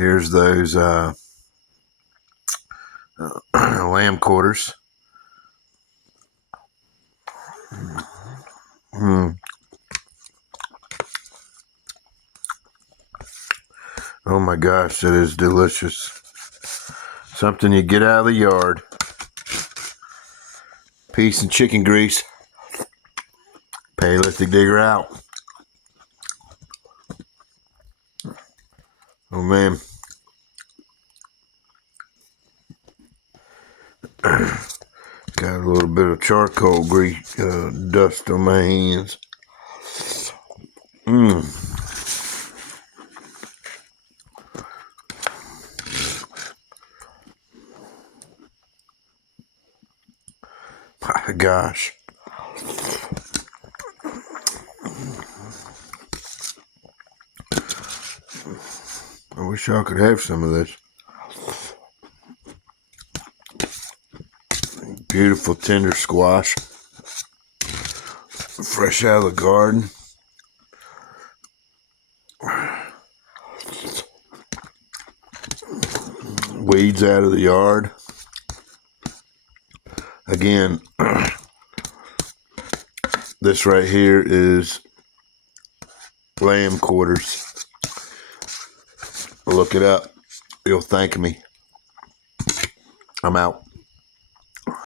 Here's those lamb quarters. Oh my gosh, that is delicious. Something you get out of the yard. Piece and chicken grease. Paleolithic digger out. Oh man. Got a little bit of charcoal grease dust on my hands. My gosh. I wish y'all could have some of this. Beautiful tender squash. Fresh out of the garden. Weeds out of the yard. Again, this right here is lamb quarters. Look it up. You'll thank me. I'm out.